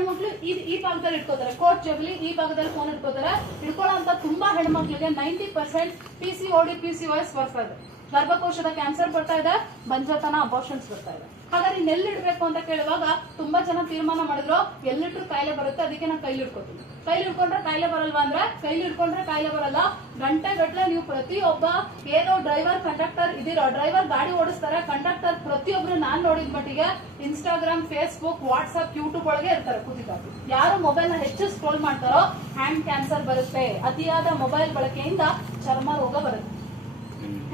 ಹೆಣ್ಮಕ್ಳು ಈ ಭಾಗದಲ್ಲಿ ಇಟ್ಕೋತಾರೆ, ಕೋಟ್ ಜಗಲಿ ಈ ಭಾಗದಲ್ಲಿ ಫೋನ್ ಇಟ್ಕೋತಾರೆ. ಇಟ್ಕೊಳ್ಳೋ ಅಂತ ತುಂಬಾ ಹೆಣ್ಮಕ್ಳಿಗೆ 90% PCOD PCOS ಬರ್ತಾ ಇದೆ, ಗರ್ಭಕೋಶದ ಕ್ಯಾನ್ಸರ್ ಬರ್ತಾ ಇದೆ, ಬಂಜತನ ಅಬೋರ್ಷನ್ಸ್ ಬರ್ತಾ ಇದೆ. ಹಾಗಾದ್ರೆ ಇನ್ನೆಲ್ಲಿಡ್ಬೇಕು ಅಂತ ಕೇಳುವಾಗ ತುಂಬಾ ಜನ ತೀರ್ಮಾನ ಮಾಡಿದ್ರು ಎಲ್ಲಿಟ್ರು ಕಾಯಿಲೆ ಬರುತ್ತೆ, ಅದಕ್ಕೆ ನಾನು ಕೈಲಿ ಇಟ್ಕೋತೀನಿ. ಕೈಲಿ ಇಟ್ಕೊಂಡ್ರೆ ಕಾಯಿಲೆ ಬರಲ್ವಾ ಅಂದ್ರೆ ಕೈಲಿ ಇಟ್ಕೊಂಡ್ರೆ ಕಾಯಿಲೆ ಬರಲ್ಲ. ಗಂಟೆ ಗಟ್ಟಲೆ ನೀವು ಪ್ರತಿಯೊಬ್ಬ ಏನೋ ಡ್ರೈವರ್ ಕಂಡಕ್ಟರ್ ಇದೀರೋ, ಡ್ರೈವರ್ ಗಾಡಿ ಓಡಿಸ್ತಾರೆ, ಕಂಡಕ್ಟರ್ ಪ್ರತಿಯೊಬ್ರು ನಾನ್ ನೋಡಿದ ಮಟ್ಟಿಗೆ ಇನ್ಸ್ಟಾಗ್ರಾಮ್, ಫೇಸ್ಬುಕ್, ವಾಟ್ಸ್ಆಪ್, ಯೂಟ್ಯೂಬ್ ಒಳಗೆ ಇರ್ತಾರೆ ಕೂತಿಗಾಗಿ. ಯಾರು ಮೊಬೈಲ್ ನ ಹೆಚ್ಚು ಸ್ಕ್ರೋಲ್ ಮಾಡ್ತಾರೋ ಹ್ಯಾಂಡ್ ಕ್ಯಾನ್ಸರ್ ಬರುತ್ತೆ. ಅತಿಯಾದ ಮೊಬೈಲ್ ಬಳಕೆಯಿಂದ ಚರ್ಮ ರೋಗ ಬರುತ್ತೆ.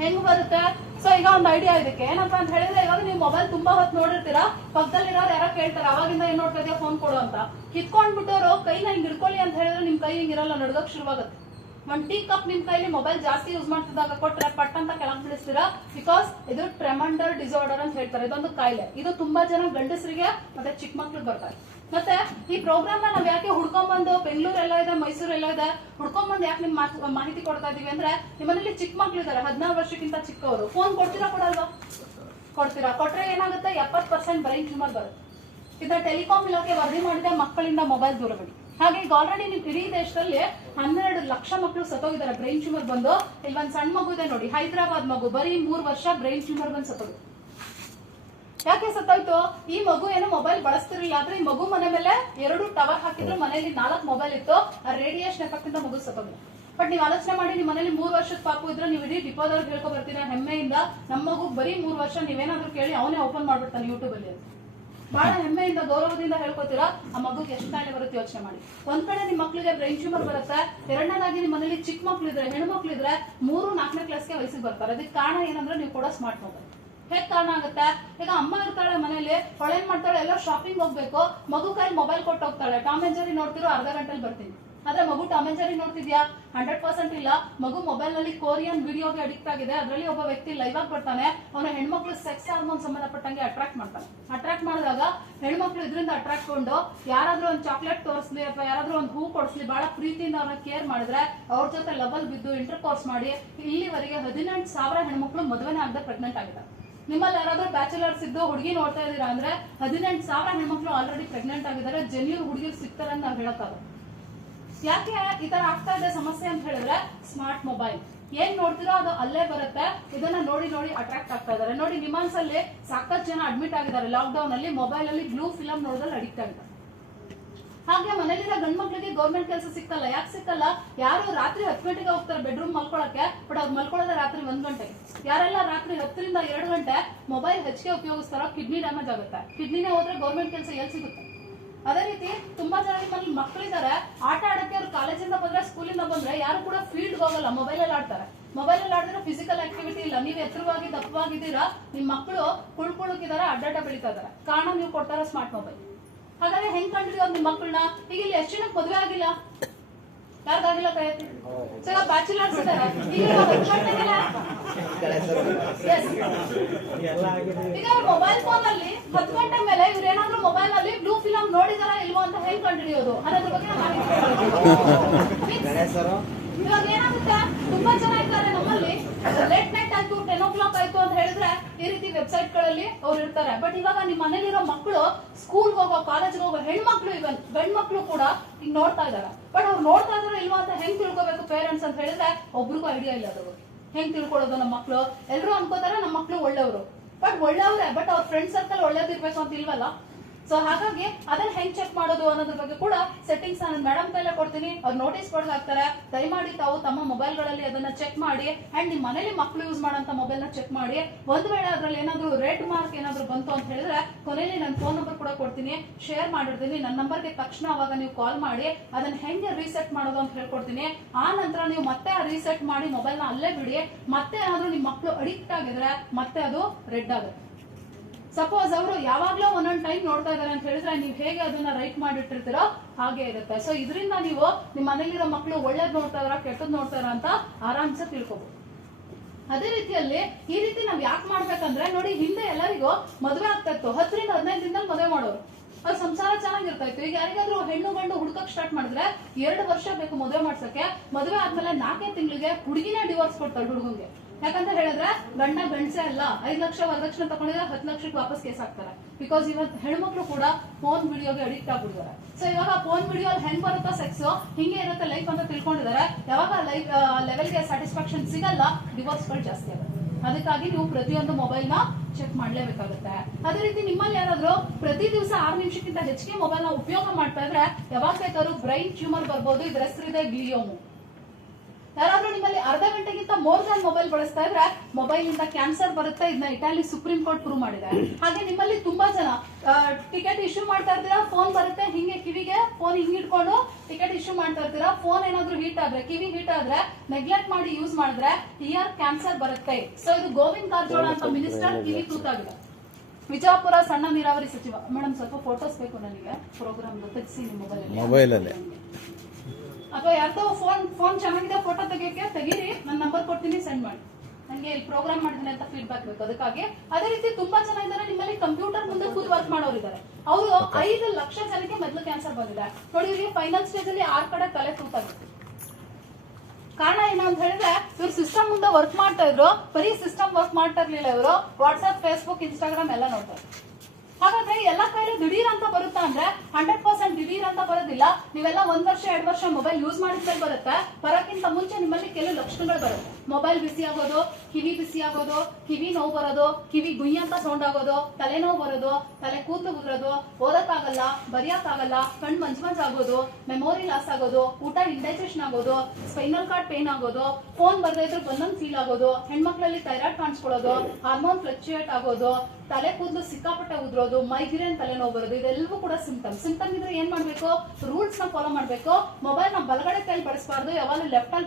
ಹೆಂಗ್ ಬರುತ್ತೆ? ಸೊ ಈಗ ಒಂದು ಐಡಿಯಾ ಇದಕ್ಕೆ ಏನಪ್ಪಾ ಅಂತ ಹೇಳಿದ್ರೆ, ಇವಾಗ ನೀವು ಮೊಬೈಲ್ ತುಂಬಾ ಹೊತ್ತು ನೋಡಿರ್ತೀರಾ, ಪಕ್ಕದಲ್ಲಿರೋರು ಯಾರೋ ಕೇಳ್ತಾರೆ ಅವಾಗಿಂದ ಏನ್ ನೋಡ್ತಾ ಇದೆಯಾ ಫೋನ್ ಕೊಡು ಅಂತ. ಕಿತ್ಕೊಂಡ್ಬಿಟ್ಟವರು ಕೈನ ಹಿಂಗ್ ಹಿಡ್ಕೊಳ್ಳಿ ಅಂತ ಹೇಳಿದ್ರೆ ನಿಮ್ ಕೈ ಹಿಂಗಿರಲ್ಲ, ನಡ್ಗಕ್ ಶುರುವಾಗುತ್ತೆ. ಒಂದ್ ಟೀ ಕಪ್ ನಿಮ್ ಕೈಲಿ ಮೊಬೈಲ್ ಜಾಸ್ತಿ ಯೂಸ್ ಮಾಡ್ತಿದ್ದಾಗ ಕೊಟ್ರೆ ಪಟ್ ಅಂತ ಕೆಳಗ್ ಬಿಡಿಸ್ತೀರಾ. ಬಿಕಾಸ್ ಇದು ಟ್ರೆಮಂಡರ್ ಡಿಸಾರ್ಡರ್ ಅಂತ ಹೇಳ್ತಾರೆ, ಇದೊಂದು ಕಾಯಿಲೆ. ಇದು ತುಂಬಾ ಜನ ಗಂಡಸರಿಗೆ ಮತ್ತೆ ಚಿಕ್ಕ ಮಕ್ಳಿಗೆ ಬರ್ತಾರೆ. ಮತ್ತೆ ಈ ಪ್ರೋಗ್ರಾಮ್ ನ ನಾವ್ ಯಾಕೆ ಹುಡ್ಕೊಂಡ್ಬಂದು ಬೆಂಗಳೂರೆಲ್ಲ ಇದೆ, ಮೈಸೂರೆಲ್ಲ ಇದೆ, ಹುಡ್ಕೊಂಡ್ಬಂದು ಯಾಕೆ ನಿಮ್ ಮಾಹಿತಿ ಕೊಡ್ತಾ ಇದೀವಿ ಅಂದ್ರೆ, ನಿಮ್ಮನೇಲಿ ಚಿಕ್ಕ ಮಕ್ಳು ಇದಾರೆ 16 ವರ್ಷಕ್ಕಿಂತ ಚಿಕ್ಕವರು, ಫೋನ್ ಕೊಡ್ತೀರಾ ಕೊಡಲ್ವಾ? ಕೊಡ್ತೀರಾ. ಕೊಟ್ರೆ ಏನಾಗುತ್ತೆ? 70% ಬ್ರೈನ್ ಟ್ಯೂಮರ್ ಬರುತ್ತೆ. ಇದನ್ನ ಟೆಲಿಕಾಂ ಇಲಾಖೆ ವರದಿ ಮಾಡಿದೆ, ಮಕ್ಕಳಿಂದ ಮೊಬೈಲ್ ದೂರ ಬಿಡಿ. ಹಾಗೆ ಈಗ ಆಲ್ರೆಡಿ ನಿಮ್ ಇಡೀ ದೇಶದಲ್ಲಿ 12 ಲಕ್ಷ ಮಕ್ಕಳು ಸತ್ತೋಗಿದ್ದಾರೆ ಬ್ರೈನ್ ಟ್ಯೂಮರ್ ಬಂದು. ಇಲ್ಲಿ ಒಂದ್ ಸಣ್ಣ ಮಗು ಇದೆ ನೋಡಿ, ಹೈದರಾಬಾದ್ ಮಗು, ಬರೀ 3 ವರ್ಷ ಬ್ರೈನ್ ಟ್ಯೂಮರ್ ಬಂದು ಸತ್ತೋಗಿದೆ. ಯಾಕೆ ಸತ್ತಾಯ್ತು? ಈ ಮಗು ಏನೋ ಮೊಬೈಲ್ ಬಳಸ್ತಿರ್ಲಿಲ್ಲ, ಆದ್ರೆ ಈ ಮಗು ಮನೆ ಮೇಲೆ 2 ಟವರ್ ಹಾಕಿದ್ರು, ಮನೇಲಿ 4 ಮೊಬೈಲ್ ಇತ್ತು, ಆ ರೇಡಿಯೇಷನ್ ಎಫೆಕ್ಟ್ ಇಂದ ಮಗು ಸತ್ತೋಗಿದೆ. ಬಟ್ ನೀವು ಆಲೋಚನೆ ಮಾಡಿ, ನಿಮ್ಮ ಮನೇಲಿ 3 ವರ್ಷದ ಪಾಪು ಇದ್ರೆ ನೀವು ಇಡೀ ಡಿಪೋದವ್ರಿಗೆ ಹೇಳ್ಕೊ ಬರ್ತೀರಾ ಹೆಮ್ಮೆಯಿಂದ, ನಮ್ಮ ಮಗು ಬರೀ 3 ವರ್ಷ, ನೀವೇನಾದ್ರೂ ಕೇಳಿ ಅವನೇ ಓಪನ್ ಮಾಡ್ಬಿಡ್ತಾನೆ ಯೂಟ್ಯೂಬ್ ಅಲ್ಲಿ. ಬಹಳ ಹೆಮ್ಮೆಯಿಂದ ಗೌರವದಿಂದ ಹೇಳ್ಕೊತೀರಾ, ಆ ಮಗುಗೆ ಎಷ್ಟು ಕಾಯಿಲೆ ಬರುತ್ತೆ ಯೋಚನೆ ಮಾಡಿ. ಒಂದ್ ಕಡೆ ನಿಮ್ ಮಕ್ಳಿಗೆ ಬ್ರೈನ್ ಟ್ಯೂಮರ್ ಬರುತ್ತೆ, ಎರಡನೇದಾಗಿ ನಿಮ್ಮ ಮನೇಲಿ ಚಿಕ್ಕ ಮಕ್ಳು ಇದ್ರೆ, ಹೆಣ್ಮಕ್ಳು ಇದ್ರೆ 3-4ನೇ ಕ್ಲಾಸ್ಗೆ ವಯಸ್ಸಿಗೆ ಬರ್ತಾರೆ. ಅದಕ್ಕೆ ಕಾರಣ ಏನಂದ್ರೆ ನೀವು ಕೂಡ ಸ್ಮಾರ್ಟ್ ಮೊಬೈಲ್. ಹೇಗ್ ಕಾರಣ ಆಗುತ್ತೆ? ಈಗ ಅಮ್ಮ ಇರ್ತಾಳೆ ಮನೇಲಿ, ಹೊಳೇನ್ ಮಾಡ್ತಾಳೆ, ಎಲ್ಲ ಶಾಪಿಂಗ್ ಹೋಗ್ಬೇಕು, ಮಗು ಕೈ ಮೊಬೈಲ್ ಕೊಟ್ಟು ಹೋಗ್ತಾಳೆ, ಟಾಮ್ ಅಂಡ್ ಜೆರ್ರಿ ನೋಡ್ತಿರೋ ಅರ್ಧ ಗಂಟೆಲಿ ಬರ್ತೀನಿ. ಆದ್ರೆ ಮಗು ಟಾಮ್ ಅಂಡ್ ಜೆರ್ರಿ ನೋಡ್ತಿದ್ಯಾ? 100% ಇಲ್ಲ. ಮಗು ಮೊಬೈಲ್ ನಲ್ಲಿ ಕೊರಿಯನ್ ವಿಡಿಯೋಗೆ ಅಡಿಕ್ಟ್ ಆಗಿದೆ. ಅದರಲ್ಲಿ ಒಬ್ಬ ವ್ಯಕ್ತಿ ಲೈವ್ ಆಗಿ ಬರ್ತಾನೆ, ಅವನ ಹೆಣ್ಮಕ್ಳು ಸೆಕ್ಸ್ ಹಾರ್ಮೋನ್ ಸಂಬಂಧಪಟ್ಟಂಗೆ ಅಟ್ರಾಕ್ಟ್ ಮಾಡ್ತಾನೆ. ಅಟ್ರಾಕ್ಟ್ ಮಾಡಿದಾಗ ಹೆಣ್ಮಕ್ಳು ಇದರಿಂದ ಅಟ್ರಾಕ್ಟ್ ಕೊಂಡು ಯಾರಾದ್ರೂ ಒಂದು ಚಾಕ್ಲೇಟ್ ತೋರಿಸ್ಲಿ ಅಥವಾ ಯಾರಾದ್ರೂ ಒಂದು ಹೂ ಕೊಡಿಸ್ಲಿ, ಬಹಳ ಪ್ರೀತಿಯಿಂದ ಅವ್ರನ್ನ ಕೇರ್ ಮಾಡಿದ್ರೆ, ಅವ್ರ ಜೊತೆ ಲವಲ್ ಬಿದ್ದು ಇಂಟರ್ ಕೋರ್ಸ್ ಮಾಡಿ ಇಲ್ಲಿವರೆಗೆ 18,000 ಹೆಣ್ಮಕ್ಳು ಮದುವೆನೇ ಆಗದೆ ಪ್ರೆಗ್ನೆಂಟ್ ಆಗಿದ್ದಾರೆ. ನಿಮ್ಮಲ್ಲಿ ಯಾರಾದ್ರೂ ಬ್ಯಾಚುಲರ್ಸ್ ಇದ್ದು ಹುಡುಗಿ ನೋಡ್ತಾ ಇದೀರಾ ಅಂದ್ರೆ 18,000 ಹೆಣ್ಮಕ್ಳು ಆಲ್ರೆಡಿ ಪ್ರೆಗ್ನೆಂಟ್ ಆಗಿದ್ದಾರೆ. ಜೆನ್ಯೂನ್ ಹುಡುಗಿರು ಸಿಗ್ತಾರೆ ಅಂತ ನಾವು ಹೇಳಕ್ಕಾಗಲ್ಲ. ಯಾಕೆ ಈ ತರ ಆಗ್ತಾ ಇದೆ ಸಮಸ್ಯೆ ಅಂತ ಹೇಳಿದ್ರೆ, ಸ್ಮಾರ್ಟ್ ಮೊಬೈಲ್ ಏನ್ ನೋಡ್ತಿರೋ ಅದು ಅಲ್ಲೇ ಬರುತ್ತೆ. ಇದನ್ನ ನೋಡಿ ನೋಡಿ ಅಟ್ರಾಕ್ಟ್ ಆಗ್ತಾ ಇದಾರೆ. ನೋಡಿ ನಿಮಾನ್ಸ್ ಅಲ್ಲಿ ಸಾಕಷ್ಟು ಜನ ಅಡ್ಮಿಟ್ ಆಗಿದ್ದಾರೆ ಲಾಕ್ ಡೌನ್ ಅಲ್ಲಿ, ಮೊಬೈಲ್ ಅಲ್ಲಿ ಬ್ಲೂ ಫಿಲಂ ನೋಡೋದ್ರಲ್ಲಿ ಅಡಿಕ್ಟ್ ಆಗಿದ್ದಾರೆ. ಹಾಗೆ ಮನೇಲಿರೋ ಗಂಡ್ ಮಕ್ಳಿಗೆ ಗೌರ್ಮೆಂಟ್ ಕೆಲಸ ಸಿಕ್ಕಲ್ಲ. ಯಾಕೆ ಸಿಕ್ಕಲ್ಲ? ಯಾರು ರಾತ್ರಿ 10 ಗಂಟೆಗೆ ಹೋಗ್ತಾರೆ ಬೆಡ್ರೂಮ್ ಮಲ್ಕೊಳಕ್ಕೆ, ಬಟ್ ಅವ್ರು ಮಲ್ಕೊಳ್ಳೋದೇ ರಾತ್ರಿ 1 ಗಂಟೆಗೆ. ಯಾರೆಲ್ಲ ರಾತ್ರಿ 10ರಿಂದ 2 ಗಂಟೆ ಮೊಬೈಲ್ ಹೆಚ್ಚಿಗೆ ಉಪಯೋಗಿಸ್ತಾರೋ ಕಿಡ್ನಿ ಡ್ಯಾಮೇಜ್ ಆಗುತ್ತೆ. ಕಿಡ್ನಿನೇ ಹೋದ್ರೆ ಗೌರ್ಮೆಂಟ್ ಕೆಲಸ ಎಲ್ಲಿ ಸಿಗುತ್ತೆ? ಅದೇ ರೀತಿ ತುಂಬಾ ಜನ ನಿಮ್ಮಲ್ಲಿ ಮಕ್ಕಳಿದ್ದಾರೆ, ಆಟ ಆಡಕ್ಕೆ ಅವ್ರು ಕಾಲೇಜಿಂದ ಬಂದ್ರೆ, ಸ್ಕೂಲಿಂದ ಬಂದ್ರೆ ಯಾರು ಕೂಡ ಫೀಲ್ಡ್ ಹೋಗಲ್ಲ, ಮೊಬೈಲ್ ಅಲ್ಲಿ ಆಡ್ತಾರೆ. ಮೊಬೈಲ್ ಅಲ್ಲಿ ಆಡಿದ್ರೆ ಫಿಸಿಕಲ್ ಆಕ್ಟಿವಿಟಿ ಇಲ್ಲ. ನೀವು ಎತ್ತರವಾಗಿ ದಪ್ಪವಾಗಿದ್ದೀರಾ, ನಿಮ್ ಮಕ್ಕಳು ಕುಳ್ಕುಳುಕಿದಾರೆ, ಅಡ್ಡಾಟ ಬೆಳೀತಾ ಇದಾರೆ. ಕಾರಣ ನೀವು ಕೊಡ್ತಾರ ಸ್ಮಾರ್ಟ್ ಮೊಬೈಲ್. ಹಾಗಾದ್ರೆ ಹೆಂಗ್ ಕಂಡಿರೋದು ನಿಮ್ ಮಕ್ಕಳನ್ನ? ಈಗ ಇಲ್ಲಿ ಎಷ್ಟು ಜನಕ್ಕೆ ಮದುವೆ ಆಗಿಲ್ಲ? ಯಾರಿಗಾಗಿಲ್ಲ ಕೈ ಎತ್ತಿ. ಸೊ ಈಗ ಬ್ಯಾಚುಲರ್ಸ್ ಇದಾರೆ. ಈಗ ಮೊಬೈಲ್ ಫೋನ್ ಅಲ್ಲಿ 10 ಗಂಟೆ ಮೇಲೆ ಇವ್ರು ಏನಾದ್ರು ಮೊಬೈಲ್ ಅಲ್ಲಿ ಬ್ಲೂ ಫಿಲಂ ನೋಡಿದಾರ ಇಲ್ವೋ ಅಂತ ಹೆಂಗ್ ಕಂಡುಹಿಡಿಯೋದು ಅನ್ನೋದ್ರ ಬಗ್ಗೆ ಇವಾಗ ಏನಾಗುತ್ತೆ, ತುಂಬಾ ಜನ ಇದ್ದಾರೆ ನಮ್ಮಲ್ಲಿ, ಲೇಟ್ ನೈಟ್ ಆಯ್ತು, 10 o'clock ಆಯ್ತು ಅಂತ ಹೇಳಿದ್ರೆ ಈ ರೀತಿ ವೆಬ್ಸೈಟ್ ಗಳಲ್ಲಿ ಅವ್ರು ಇರ್ತಾರೆ. ಬಟ್ ಇವಾಗ ನಿಮ್ ಮನೇಲಿರೋ ಮಕ್ಕಳು, ಸ್ಕೂಲ್ ಹೋಗೋ, ಕಾಲೇಜ್ಗೆ ಹೋಗೋ ಹೆಣ್ಮಕ್ಳು, ಇವನ್ ಗಂಡ್ ಮಕ್ಳು ಕೂಡ ಈಗ ನೋಡ್ತಾ ಇದಾರೆ. ಬಟ್ ಅವ್ರು ನೋಡ್ತಾ ಇದಾರೆ ಇಲ್ವಾ ಅಂತ ಹೆಂಗ್ ತಿಳ್ಕೊಬೇಕು ಪೇರೆಂಟ್ಸ್ ಅಂತ ಹೇಳಿದ್ರೆ ಒಬ್ರಿಗೂ ಐಡಿಯಾ ಇಲ್ಲ. ಅದು ಹೆಂಗ್ ತಿಳ್ಕೊಳ್ಳೋದು? ನಮ್ಮ ಮಕ್ಳು ಎಲ್ರು ಅನ್ಕೋತಾರೆ ನಮ್ಮ ಮಕ್ಳು ಒಳ್ಳೆಯವರು, ಬಟ್ ಒಳ್ಳೆಯವ್ರೆ, ಬಟ್ ಅವ್ರ ಫ್ರೆಂಡ್ ಸರ್ಕಲ್ ಒಳ್ಳೇದಿರ್ಬೇಕು ಅಂತ ಇಲ್ವಲ್ಲ. ಸೊ ಹಾಗಾಗಿ ಅದನ್ನ ಹೆಂಗ್ ಚೆಕ್ ಮಾಡೋದು ಅನ್ನೋದ್ರ ಬಗ್ಗೆ ಕೂಡ ಸೆಟ್ಟಿಂಗ್ಸ್ ನಾನು ಮೇಡಮ್ ಕೈಲೇ ಕೊಡ್ತೀನಿ. ಅವ್ರು ನೋಟಿಸ್ ಬೋರ್ಡ್ ಹಾಕ್ತಾರೆ. ದಯಮಾಡಿ ತಾವು ತಮ್ಮ ಮೊಬೈಲ್ ಗಳಲ್ಲಿ ಅದನ್ನ ಚೆಕ್ ಮಾಡಿ, ಅಂಡ್ ನಿಮ್ ಮನೇಲಿ ಮಕ್ಕಳು ಯೂಸ್ ಮಾಡೋಂತ ಮೊಬೈಲ್ ನ ಚೆಕ್ ಮಾಡಿ. ಒಂದ್ ವೇಳೆ ಅದ್ರಲ್ಲಿ ಏನಾದ್ರು ರೆಡ್ ಮಾರ್ಕ್ ಏನಾದ್ರು ಬಂತು ಅಂತ ಹೇಳಿದ್ರೆ ಕೊನೆಯಲ್ಲಿ ನನ್ನ ಫೋನ್ ನಂಬರ್ ಕೂಡ ಕೊಡ್ತೀನಿ, ಶೇರ್ ಮಾಡಿರ್ತೀನಿ. ನನ್ನ ನಂಬರ್ಗೆ ತಕ್ಷಣ ಅವಾಗ ನೀವು ಕಾಲ್ ಮಾಡಿ ಅದನ್ನ ಹೆಂಗೆ ರೀಸೆಟ್ ಮಾಡೋದು ಅಂತ ಹೇಳ್ಕೊಡ್ತೀನಿ. ಆ ನಂತರ ನೀವು ಮತ್ತೆ ರೀಸೆಟ್ ಮಾಡಿ ಮೊಬೈಲ್ ನ ಅಲ್ಲೇ ಬಿಡಿ. ಮತ್ತೆ ಏನಾದ್ರು ನಿಮ್ ಮಕ್ಕಳು ಅಡಿಕ್ಟ್ ಆಗಿದ್ರೆ ಮತ್ತೆ ಅದು ರೆಡ್ ಆಗುತ್ತೆ. ಸಪೋಸ್ ಅವರು ಯಾವಾಗ್ಲೂ ಒಂದೊಂದು ಟೈಮ್ ನೋಡ್ತಾ ಇದಾರೆ ಅಂತ ಹೇಳಿದ್ರೆ ನೀವು ಹೇಗೆ ಅದನ್ನ ರೈಟ್ ಮಾಡಿಟ್ಟಿರ್ತೀರೋ ಹಾಗೆ ಇರುತ್ತೆ. ಸೊ ಇದರಿಂದ ನೀವು ನಿಮ್ಮ ಮನೇಲಿರೋ ಮಕ್ಕಳು ಒಳ್ಳೇದ್ ನೋಡ್ತಾ ಇದಾರ, ಕೆಟ್ಟದ್ ನೋಡ್ತಾ ಇದಾರ ಅಂತ ಆರಾಮ್ಸೆ ತಿಳ್ಕೊಬಹುದು. ಅದೇ ರೀತಿಯಲ್ಲಿ ಈ ರೀತಿ ನಾವ್ ಯಾಕೆ ಮಾಡ್ಬೇಕಂದ್ರೆ, ನೋಡಿ ಹಿಂದೆ ಎಲ್ಲರಿಗೂ ಮದುವೆ ಆಗ್ತಾ ಇತ್ತು, 10ರಿಂದ 15 ದಿನದಲ್ಲಿ ಮದುವೆ ಮಾಡೋರು, ಅವ್ರ ಸಂಸಾರ ಚೆನ್ನಾಗಿರ್ತಾ ಇತ್ತು. ಈಗ ಯಾರಿಗಾದ್ರೂ ಹೆಣ್ಣು ಗಂಡು ಹುಡ್ಕಕ್ ಸ್ಟಾರ್ಟ್ ಮಾಡಿದ್ರೆ 2 ವರ್ಷ ಬೇಕು ಮದುವೆ ಮಾಡ್ಸಕ್ಕೆ. ಮದುವೆ ಆದ್ಮೇಲೆ 4 ತಿಂಗಳಿಗೆ ಹುಡುಗಿನೇ ಡಿವೋರ್ಸ್ ಕೊಡ್ತಾಳೆ ಹುಡುಗಂಗೆ. ಯಾಕಂತ ಹೇಳಿದ್ರೆ ಗಂಡಸೇ ಅಲ್ಲ, 5 ಲಕ್ಷ ವರದಕ್ಷಿಣೆ ತಗೊಂಡಿದ್ರೆ 10 ಲಕ್ಷಕ್ಕೆ ವಾಪಸ್ ಕೇಸ್ ಹಾಕ್ತಾರೆ. ಬಿಕಾಸ್ ಇವತ್ತು ಹೆಣ್ಮಕ್ಳು ಕೂಡ ಫೋನ್ ವಿಡಿಯೋಗೆ ಅಡಿಕ್ಟ್ ಆಗ್ಬಿಟ್ಟಿದ್ದಾರೆ. ಸೊ ಇವಾಗ ಫೋನ್ ವಿಡಿಯೋ ಹೆಂಗ್ ಬರುತ್ತೋ ಸೆಕ್ಸ್ ಹಿಂಗೆ ಇರುತ್ತೆ ಲೈಫ್ ಅಂತ ತಿಳ್ಕೊಂಡಿದ್ದಾರೆ. ಯಾವಾಗ ಲೈಫ್ ಲೆವೆಲ್ಗೆ ಸ್ಯಾಟಿಸ್ಫ್ಯಾಕ್ಷನ್ ಸಿಗಲ್ಲ, ಡಿವೋರ್ಸ್ಗಳು ಜಾಸ್ತಿ ಆಗುತ್ತೆ. ಅದಕ್ಕಾಗಿ ನೀವು ಪ್ರತಿಯೊಂದು ಮೊಬೈಲ್ ನ ಚೆಕ್ ಮಾಡ್ಲೇಬೇಕಾಗುತ್ತೆ. ಅದೇ ರೀತಿ ನಿಮ್ಮಲ್ಲಿ ಯಾರಾದ್ರೂ ಪ್ರತಿ ದಿವಸ 6 ನಿಮಿಷಕ್ಕಿಂತ ಹೆಚ್ಚಿಗೆ ಮೊಬೈಲ್ ನ ಉಪಯೋಗ ಮಾಡ್ತಾ ಇದ್ರೆ ಯಾವಾಗ ಬೇಕಾದ್ರೂ ಬ್ರೈನ್ ಟ್ಯೂಮರ್ ಬರ್ಬೋದು. ಇದ್ರ ಹೆಸರಿದೆ ಗ್ಲಿಯೋಮು. ಯಾರಾದ್ರೂ ನಿಮ್ಮಲ್ಲಿ ಅರ್ಧ ಗಂಟೆಗಿಂತ ಮೋರ್ ದನ್ ಮೊಬೈಲ್ ಬಳಸ್ತಾ ಇದ್ರೆ ಮೊಬೈಲ್ ಇಂದ ಕ್ಯಾನ್ಸರ್ ಬರುತ್ತೆ. ಇದನ್ನ ಇಟಾಲಿ ಸುಪ್ರೀಂ ಕೋರ್ಟ್ ಪ್ರೂವ್ ಮಾಡಿದೆ. ಹಾಗೆ ನಿಮ್ಮಲ್ಲಿ ತುಂಬಾ ಜನ ಟಿಕೆಟ್ ಇಶ್ಯೂ ಮಾಡ್ತಾ ಇರ್ತೀರಾ, ಫೋನ್ ಬರುತ್ತೆ ಹಿಂಗೆ ಕಿವಿಗೆ ಫೋನ್ ಹಿಂಗ್ ಇಟ್ಕೊಂಡು ಟಿಕೆಟ್ ಇಶ್ಯೂ ಮಾಡ್ತಾ ಇರ್ತೀರಾ. ಫೋನ್ ಏನಾದ್ರೂ ಹೀಟ್ ಆದ್ರೆ, ಕಿವಿ ಹೀಟ್ ಆದ್ರೆ ನೆಗ್ಲೆಕ್ಟ್ ಮಾಡಿ ಯೂಸ್ ಮಾಡಿದ್ರೆ ಇಯರ್ ಕ್ಯಾನ್ಸರ್ ಬರುತ್ತೆ. ಸೊ ಇದು ಗೋವಿಂದ್ ಕಾರಜೋಳ ಅಂತ ಮಿನಿಸ್ಟರ್ ಕಿವಿ ತೂತಾಗಿದೆ. ವಿಜಯಪುರ ಸಣ್ಣ ನೀರಾವರಿ ಸಚಿವ. ಮೇಡಮ್ ಸ್ವಲ್ಪ ಫೋಟೋಸ್ ಬೇಕು ನನಗೆ ಪ್ರೋಗ್ರಾಮ್ ತೆಗಿಸಿ ನಿಮ್ಮ ಮೊಬೈಲ್ ಅಲ್ಲಿ. ಅಥವಾ ಯಾರ್ದೋ ಫೋನ್ ಚೆನ್ನಾಗಿದೆ ಫೋಟೋ ತೆಗೀರಿ, ನನ್ನ ನಂಬರ್ ಕೊಡ್ತೀನಿ, ಸೆಂಡ್ ಮಾಡಿ. ನಂಗೆ ಇಲ್ಲಿ ಪ್ರೋಗ್ರಾಮ್ ಮಾಡಿದ್ದೀನಿ ಅಂತ ಫೀಡ್ಬ್ಯಾಕ್ ಬೇಕು. ಅದಕ್ಕಾಗಿ ಅದೇ ರೀತಿ ತುಂಬಾ ಜನ ಇದ್ದಾರೆ ನಿಮ್ಮಲ್ಲಿ ಕಂಪ್ಯೂಟರ್ ಮುಂದೆ ಕೂತ್ ವರ್ಕ್ ಮಾಡೋರು ಇದ್ದಾರೆ. ಅವರು 5 ಲಕ್ಷ ಜನಕ್ಕೆ ಮೊದಲು ಕ್ಯಾನ್ಸರ್ ಬಂದಿದೆ ನೋಡಿ. ಇವ್ರಿಗೆ ಫೈನಲ್ ಸ್ಟೇಜ್ ಅಲ್ಲಿ 6 ಕಡೆ ತಲೆ ತೂತಾಗುತ್ತೆ. ಕಾರಣ ಏನು ಅಂತ ಹೇಳಿದ್ರೆ ಇವ್ರು ಸಿಸ್ಟಮ್ ಮುಂದೆ ವರ್ಕ್ ಮಾಡ್ತಾ ಇದ್ರು. ಬರೀ ಸಿಸ್ಟಮ್ ವರ್ಕ್ ಮಾಡ್ತಾ ಇರ್ಲಿಲ್ಲ, ಇವರು ವಾಟ್ಸ್ಆಪ್, ಫೇಸ್ಬುಕ್, ಇನ್ಸ್ಟಾಗ್ರಾಮ್ ಎಲ್ಲ ನೋಡ್ತಾರೆ. ಹಾಗಾದ್ರೆ ಎಲ್ಲ ಕೈಲಿ ದಿಢೀರ್ ಅಂತ ಬರುತ್ತಾ ಅಂದ್ರೆ 100% ದಿಢೀರ್ ಅಂತ ಬರೋದಿಲ್ಲ. ನೀವೆಲ್ಲ 1 ವರ್ಷ 2 ವರ್ಷ ಮೊಬೈಲ್ ಯೂಸ್ ಮಾಡಿದ್ಮೇಲೆ ಬರುತ್ತೆ. ಬರೋಕ್ಕಿಂತ ಮುಂಚೆ ನಿಮ್ಮಲ್ಲಿ ಕೆಲವು ಲಕ್ಷಣಗಳು ಬರುತ್ತೆ. ಮೊಬೈಲ್ ಬಿಸಿ ಆಗೋದು, ಕಿವಿ ಬಿಸಿ ಆಗೋದು, ಕಿವಿ ನೋವು ಬರೋದು, ಕಿವಿ ಗುಯ್ಯ ಅಂತ ಸೌಂಡ್ ಆಗೋದು, ತಲೆನೋವು ಬರೋದು, ತಲೆ ಕೂತು ಉದುರೋದು, ಓದಕ್ಕಾಗಲ್ಲ, ಬರೆಯಕ್ಕಾಗಲ್ಲ, ಕಣ್ ಮಂಜ್ ಆಗೋದು, ಮೆಮೊರಿ ಲಾಸ್ ಆಗೋದು, ಊಟ ಇಂಡೈಜೆಷನ್ ಆಗೋದು, ಸ್ಪೈನಲ್ ಕಾರ್ಡ್ ಪೇನ್ ಆಗೋದು, ಫೋನ್ ಬರ್ದೇ ಇದ್ರೆ ಒಂದೊಂದು ಫೀಲ್ ಆಗೋದು, ಹೆಣ್ಮಕ್ಳಲ್ಲಿ ಥೈರಾಯ್ಡ್ ಕಾಣಿಸ್ಕೊಳ್ಳೋದು, ಹಾರ್ಮೋನ್ ಫ್ಲಕ್ಚುಯೇಟ್ ಆಗೋದು, ತಲೆ ಕೂದಲು ಸಿಕ್ಕಾಪಟ್ಟೆ ಉದ್ರೋದು, ಮೈಗ್ರೇನ್ ತಲೆನೋವು ಬರೋದು, ಇದೆಲ್ಲವೂ ಕೂಡ ಸಿಂಪ್ಟಮ್ ಇದ್ರೆ ಏನ್ ಮಾಡ್ಬೇಕು? ರೂಲ್ಸ್ ನ ಫಾಲೋ ಮಾಡ್ಬೇಕು. ಮೊಬೈಲ್ ನ ಬಲಗಡೆ ಕೈ ಬಳಸಬಾರ್ದು, ಯಾವಾಗ ಲೆಫ್ಟ್ ಅಲ್ಲಿ